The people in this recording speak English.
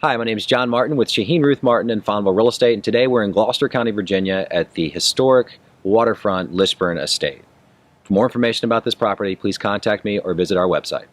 Hi, my name is John Martin with Shaheen Ruth Martin and Fonville Real Estate, and today we're in Gloucester County, Virginia at the historic waterfront Lisburne estate. For more information about this property, please contact me or visit our website.